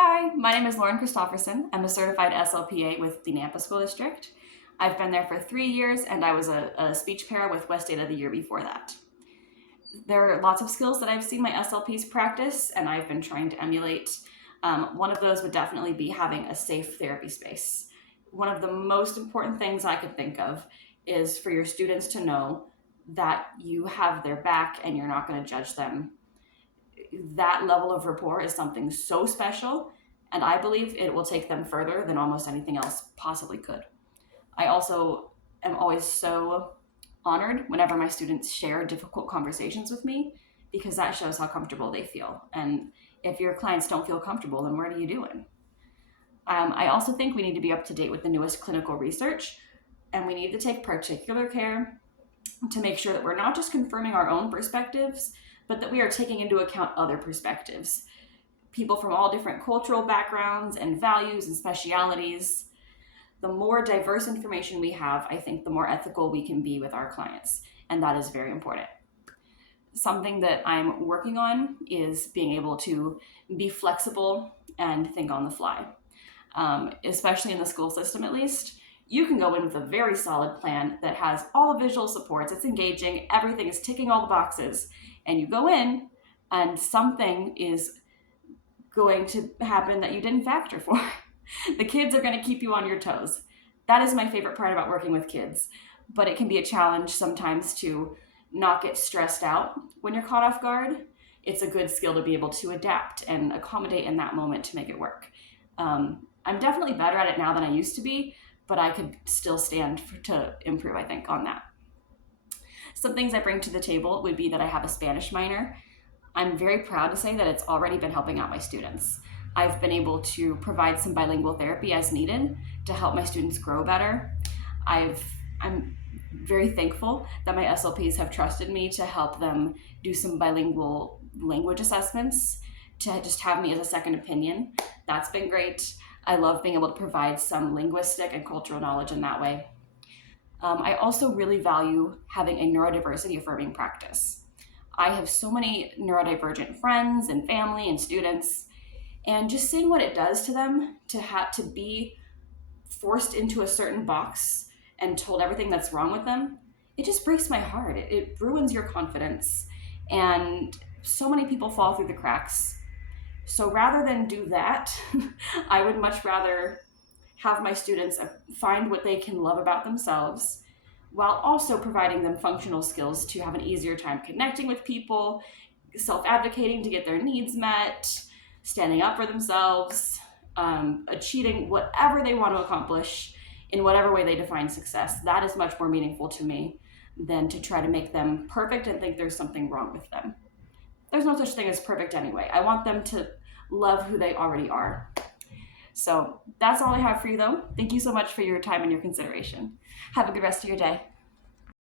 Hi, my name is Lauren Christopherson. I'm a certified SLPA with the Nampa School District. I've been there for 3 years and I was a speech para with West Data the year before that. There are lots of skills that I've seen my SLPs practice and I've been trying to emulate. One of those would definitely be having a safe therapy space. One of the most important things I could think of is for your students to know that you have their back and you're not going to judge them. That level of rapport is something so special, and I believe it will take them further than almost anything else possibly could. I also am always so honored whenever my students share difficult conversations with me because that shows how comfortable they feel. And if your clients don't feel comfortable, then what are you doing? I also think we need to be up to date with the newest clinical research, and we need to take particular care to make sure that we're not just confirming our own perspectives, but that we are taking into account other perspectives. People from all different cultural backgrounds and values and specialities. The more diverse information we have, I think the more ethical we can be with our clients, and that is very important. Something that I'm working on is being able to be flexible and think on the fly, especially in the school system at least. You can go in with a very solid plan that has all the visual supports, it's engaging, everything is ticking all the boxes, and you go in and something is going to happen that you didn't factor for. The kids are going to keep you on your toes. That is my favorite part about working with kids, but it can be a challenge sometimes to not get stressed out when you're caught off guard. It's a good skill to be able to adapt and accommodate in that moment to make it work. I'm definitely better at it now than I used to be, but I could still stand to improve, I think, on that. Some things I bring to the table would be that I have a Spanish minor. I'm very proud to say that it's already been helping out my students. I've been able to provide some bilingual therapy as needed to help my students grow better. I'm very thankful that my SLPs have trusted me to help them do some bilingual language assessments, to just have me as a second opinion. That's been great. I love being able to provide some linguistic and cultural knowledge in that way. I also really value having a neurodiversity affirming practice. I have so many neurodivergent friends and family and students, and just seeing what it does to them to have to be forced into a certain box and told everything that's wrong with them, it just breaks my heart. It ruins your confidence, and so many people fall through the cracks. So rather than do that, I would much rather have my students find what they can love about themselves while also providing them functional skills to have an easier time connecting with people, self-advocating to get their needs met, standing up for themselves, achieving whatever they want to accomplish in whatever way they define success. That is much more meaningful to me than to try to make them perfect and think there's something wrong with them. There's no such thing as perfect anyway. I want them to love who they already are. So that's all I have for you though. Thank you so much for your time and your consideration. Have a good rest of your day.